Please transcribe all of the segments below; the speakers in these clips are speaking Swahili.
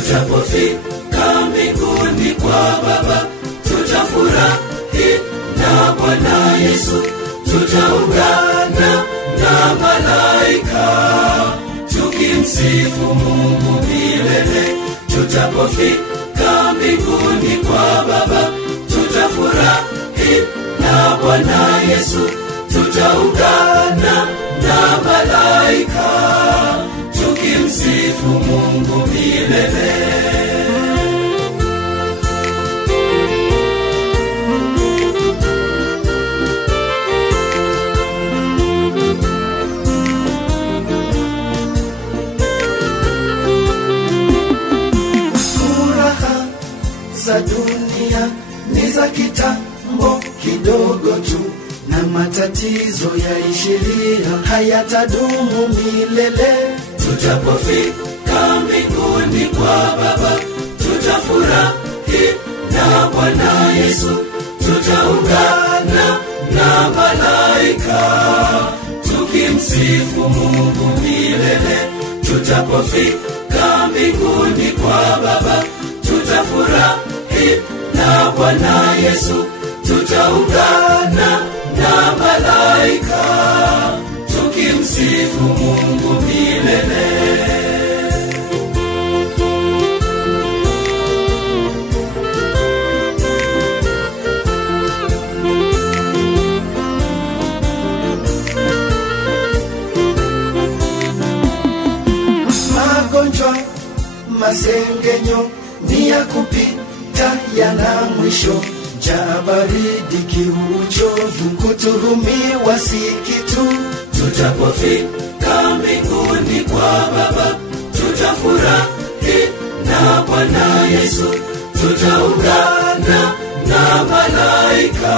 Tutapofika mbinguni kwa Baba, tutafurahi na Bwana Yesu, tutaungana na malaika tukimsifu Mungu milele. Tutapofika mbinguni kwa Baba, tutafurahi na Bwana Yesu, tutaungana na malaika tukimsifu Mungu milele. Furaha za dunia ni za kitambo kidogo tu, na matatizo ya ishiria hayatadumu milele. Tutapofika mbinguni kwa Baba, tutafurahi na Bwana Yesu, tutaungana na malaika tukimsifu Mungu milele. Tutapofika mbinguni kwa Baba, tutafurahi na Bwana Yesu, tutaungana na malaika tukimsifu Mungu milele. Magonjwa, masengenyo ni ya kupita, yana mwisho. Njaa, baridi, kiu, uchovu, kutuhumiwa si kitu. Tutapofika mbinguni kwa Baba, tutafurahi na Bwana Yesu, tutaungana na malaika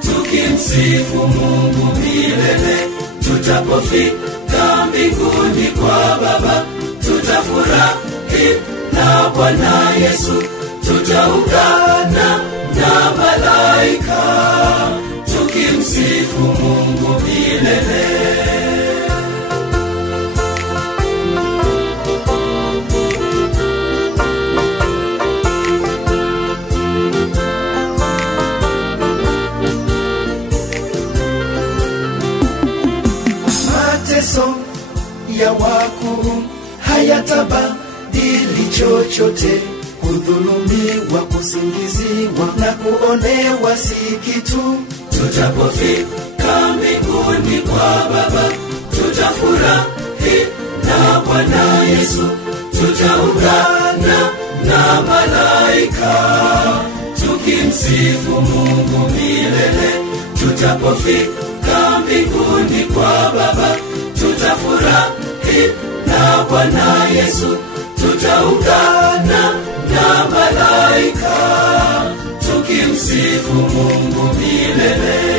tukimsifu Mungu milele. Tutapofika mbinguni kwa Baba, tutafurahi na Bwana Yesu, tutaungana na malaika tukimsifu Mungu milele. Mateso ya wakuu hayatabadili chochote. Kudhulumiwa, kusingiziwa na kuonewa si kitu. Tutapofika mbinguni kwa Baba, tutafurahi na Bwana Yesu, tutaungana na malaika tukimsifu Mungu milele. Tutapofika mbinguni kwa Baba, tutafurahi na Bwana Yesu, tutaungana na malaika tukimsifu Mungu milele.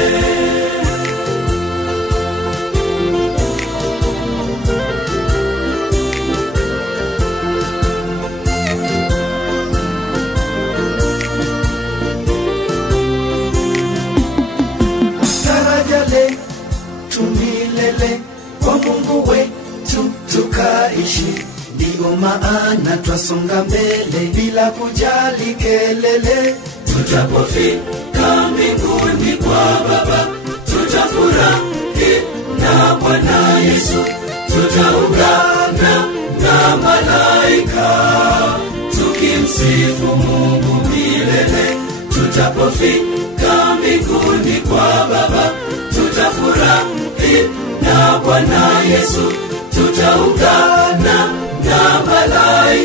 Daraja letu milele kwa Mungu wetu tukaishi, ndio maana twasonga mbele bila kujali kelele. Tutapofika mbinguni kwa Baba, tutafurahi na Bwana Yesu, tutaungana na malaika tukimsifu Mungu milele. Tutapofika mbinguni kwa Baba, tutafurahi na Bwana Yesu, tutaungana na malaika